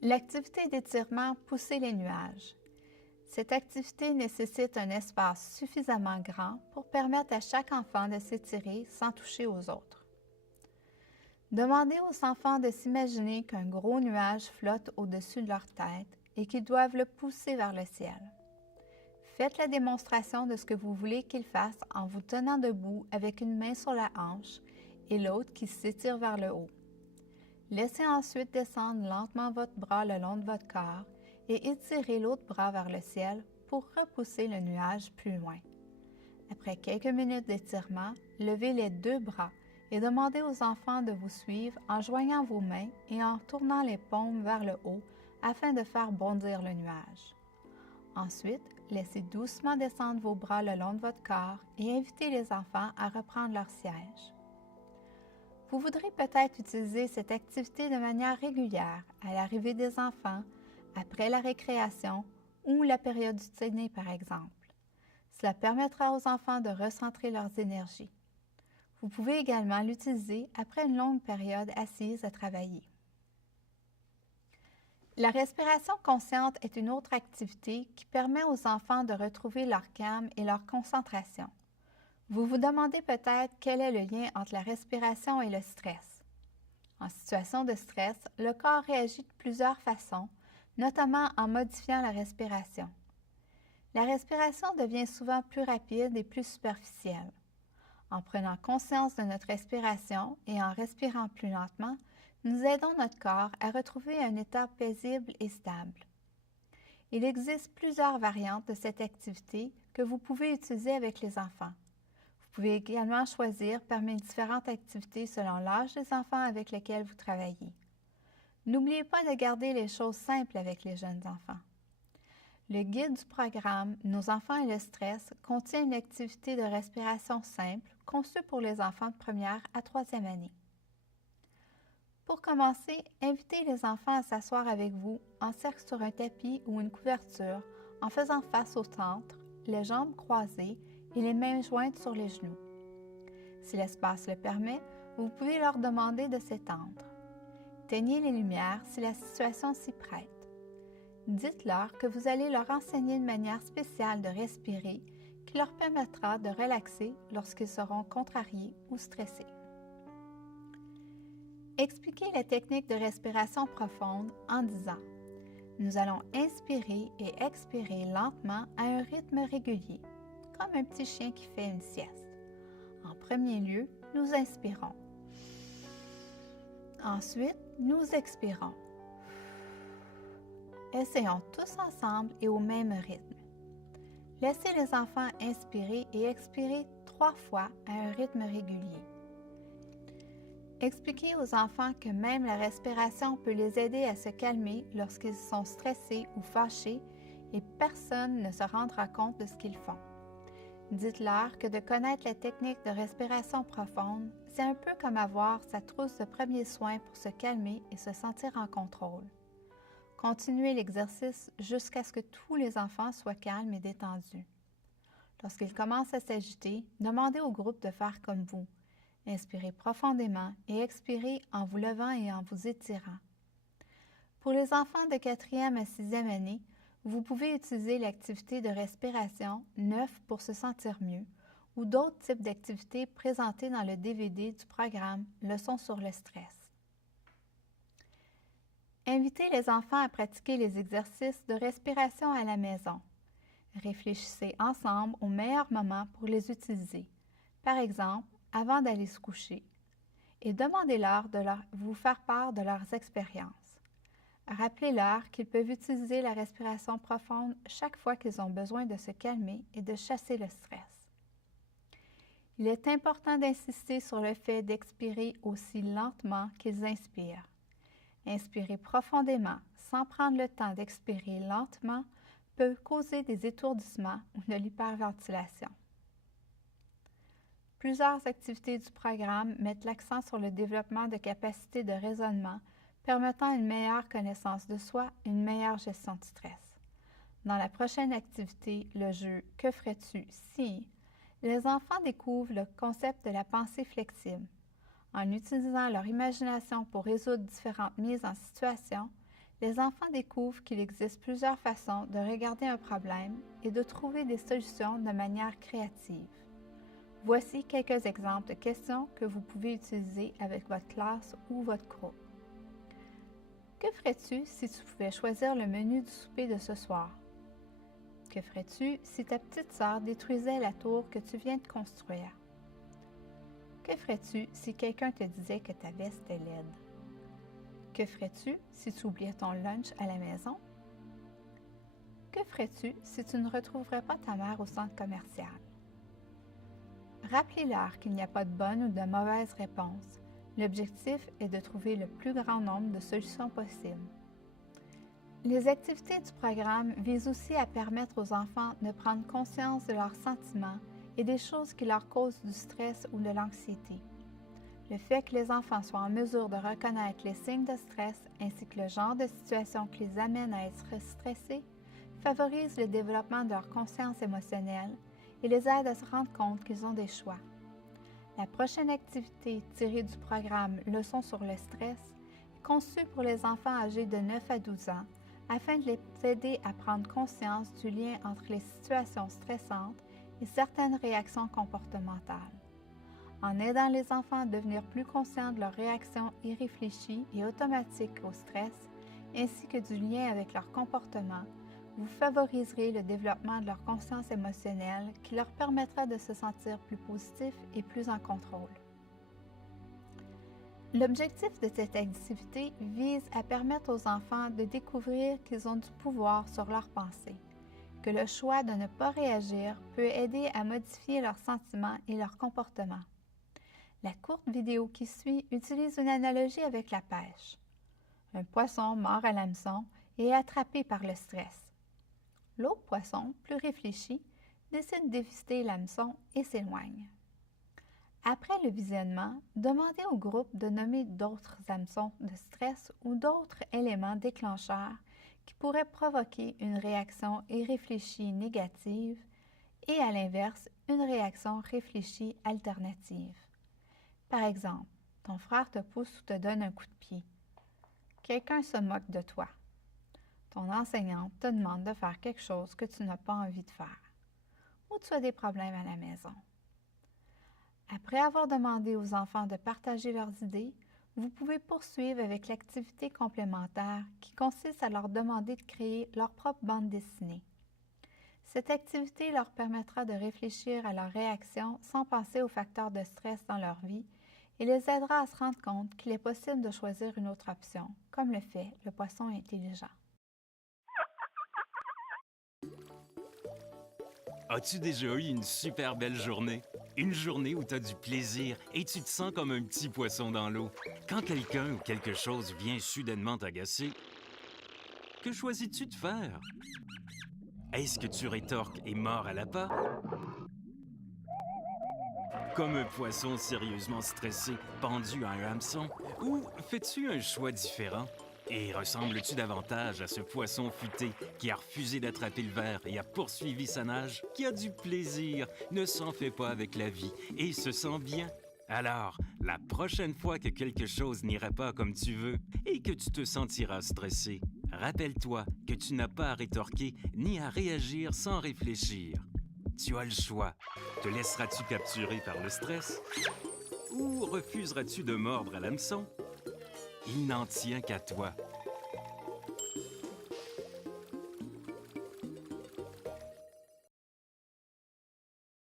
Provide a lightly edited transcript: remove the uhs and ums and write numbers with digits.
L'activité d'étirement Pousser les nuages. Cette activité nécessite un espace suffisamment grand pour permettre à chaque enfant de s'étirer sans toucher aux autres. Demandez aux enfants de s'imaginer qu'un gros nuage flotte au-dessus de leur tête et qu'ils doivent le pousser vers le ciel. Faites la démonstration de ce que vous voulez qu'ils fassent en vous tenant debout avec une main sur la hanche et l'autre qui s'étire vers le haut. Laissez ensuite descendre lentement votre bras le long de votre corps et étirez l'autre bras vers le ciel pour repousser le nuage plus loin. Après quelques minutes d'étirement, levez les deux bras et demandez aux enfants de vous suivre en joignant vos mains et en tournant les paumes vers le haut afin de faire bondir le nuage. Ensuite, laissez doucement descendre vos bras le long de votre corps et invitez les enfants à reprendre leur siège. Vous voudrez peut-être utiliser cette activité de manière régulière à l'arrivée des enfants, après la récréation ou la période du dîner par exemple. Cela permettra aux enfants de recentrer leurs énergies. Vous pouvez également l'utiliser après une longue période assise à travailler. La respiration consciente est une autre activité qui permet aux enfants de retrouver leur calme et leur concentration. Vous vous demandez peut-être quel est le lien entre la respiration et le stress. En situation de stress, le corps réagit de plusieurs façons, notamment en modifiant la respiration. La respiration devient souvent plus rapide et plus superficielle. En prenant conscience de notre respiration et en respirant plus lentement, nous aidons notre corps à retrouver un état paisible et stable. Il existe plusieurs variantes de cette activité que vous pouvez utiliser avec les enfants. Vous pouvez également choisir parmi différentes activités selon l'âge des enfants avec lesquels vous travaillez. N'oubliez pas de garder les choses simples avec les jeunes enfants. Le guide du programme Nos enfants et le stress contient une activité de respiration simple conçue pour les enfants de première à troisième année. Pour commencer, invitez les enfants à s'asseoir avec vous en cercle sur un tapis ou une couverture en faisant face au centre, les jambes croisées et les mains jointes sur les genoux. Si l'espace le permet, vous pouvez leur demander de s'étendre. Éteignez les lumières si la situation s'y prête. Dites-leur que vous allez leur enseigner une manière spéciale de respirer qui leur permettra de relaxer lorsqu'ils seront contrariés ou stressés. Expliquez la technique de respiration profonde en disant « Nous allons inspirer et expirer lentement à un rythme régulier, comme un petit chien qui fait une sieste. En premier lieu, nous inspirons. Ensuite, nous expirons. Essayons tous ensemble et au même rythme. Laissez les enfants inspirer et expirer 3 fois à un rythme régulier. Expliquez aux enfants que même la respiration peut les aider à se calmer lorsqu'ils sont stressés ou fâchés et personne ne se rendra compte de ce qu'ils font. Dites-leur que de connaître la technique de respiration profonde, c'est un peu comme avoir sa trousse de premiers soins pour se calmer et se sentir en contrôle. Continuez l'exercice jusqu'à ce que tous les enfants soient calmes et détendus. Lorsqu'ils commencent à s'agiter, demandez au groupe de faire comme vous. Inspirez profondément et expirez en vous levant et en vous étirant. Pour les enfants de 4e à 6e année, vous pouvez utiliser l'activité de respiration 9 pour se sentir mieux ou d'autres types d'activités présentées dans le DVD du programme Leçons sur le stress. Invitez les enfants à pratiquer les exercices de respiration à la maison. Réfléchissez ensemble au meilleur moment pour les utiliser. Par exemple, avant d'aller se coucher, et demandez-leur de vous faire part de leurs expériences. Rappelez-leur qu'ils peuvent utiliser la respiration profonde chaque fois qu'ils ont besoin de se calmer et de chasser le stress. Il est important d'insister sur le fait d'expirer aussi lentement qu'ils inspirent. Inspirer profondément sans prendre le temps d'expirer lentement peut causer des étourdissements ou de l'hyperventilation. Plusieurs activités du programme mettent l'accent sur le développement de capacités de raisonnement permettant une meilleure connaissance de soi et une meilleure gestion du stress. Dans la prochaine activité, le jeu « Que ferais-tu si ?» les enfants découvrent le concept de la pensée flexible. En utilisant leur imagination pour résoudre différentes mises en situation, les enfants découvrent qu'il existe plusieurs façons de regarder un problème et de trouver des solutions de manière créative. Voici quelques exemples de questions que vous pouvez utiliser avec votre classe ou votre groupe. Que ferais-tu si tu pouvais choisir le menu du souper de ce soir? Que ferais-tu si ta petite sœur détruisait la tour que tu viens de construire? Que ferais-tu si quelqu'un te disait que ta veste est laide? Que ferais-tu si tu oubliais ton lunch à la maison? Que ferais-tu si tu ne retrouverais pas ta mère au centre commercial? Rappelez-leur qu'il n'y a pas de bonne ou de mauvaise réponse. L'objectif est de trouver le plus grand nombre de solutions possibles. Les activités du programme visent aussi à permettre aux enfants de prendre conscience de leurs sentiments et des choses qui leur causent du stress ou de l'anxiété. Le fait que les enfants soient en mesure de reconnaître les signes de stress ainsi que le genre de situation qui les amène à être stressés favorise le développement de leur conscience émotionnelle et les aide à se rendre compte qu'ils ont des choix. La prochaine activité tirée du programme Leçons sur le stress est conçue pour les enfants âgés de 9 à 12 ans afin de les aider à prendre conscience du lien entre les situations stressantes et certaines réactions comportementales. En aidant les enfants à devenir plus conscients de leurs réactions irréfléchies et automatiques au stress, ainsi que du lien avec leur comportement, vous favoriserez le développement de leur conscience émotionnelle qui leur permettra de se sentir plus positifs et plus en contrôle. L'objectif de cette activité vise à permettre aux enfants de découvrir qu'ils ont du pouvoir sur leurs pensées, que le choix de ne pas réagir peut aider à modifier leurs sentiments et leur comportement. La courte vidéo qui suit utilise une analogie avec la pêche. Un poisson mord à l'hameçon et est attrapé par le stress. L'autre poisson, plus réfléchi, décide d'éviter l'hameçon et s'éloigne. Après le visionnement, demandez au groupe de nommer d'autres hameçons de stress ou d'autres éléments déclencheurs qui pourraient provoquer une réaction irréfléchie négative et, à l'inverse, une réaction réfléchie alternative. Par exemple, ton frère te pousse ou te donne un coup de pied. Quelqu'un se moque de toi. Ton enseignante te demande de faire quelque chose que tu n'as pas envie de faire. Ou tu as des problèmes à la maison. Après avoir demandé aux enfants de partager leurs idées, vous pouvez poursuivre avec l'activité complémentaire qui consiste à leur demander de créer leur propre bande dessinée. Cette activité leur permettra de réfléchir à leurs réactions sans penser aux facteurs de stress dans leur vie et les aidera à se rendre compte qu'il est possible de choisir une autre option, comme le fait le poisson intelligent. As-tu déjà eu une super belle journée? Une journée où tu as du plaisir et tu te sens comme un petit poisson dans l'eau. Quand quelqu'un ou quelque chose vient soudainement t'agacer, que choisis-tu de faire? Est-ce que tu rétorques et mords à l'appât? Comme un poisson sérieusement stressé, pendu à un hameçon? Ou fais-tu un choix différent? Et ressembles-tu davantage à ce poisson futé qui a refusé d'attraper le verre et a poursuivi sa nage, qui a du plaisir, ne s'en fait pas avec la vie et se sent bien? Alors, la prochaine fois que quelque chose n'ira pas comme tu veux et que tu te sentiras stressé, rappelle-toi que tu n'as pas à rétorquer ni à réagir sans réfléchir. Tu as le choix. Te laisseras-tu capturer par le stress? Ou refuseras-tu de mordre à l'hameçon? Il n'en tient qu'à toi.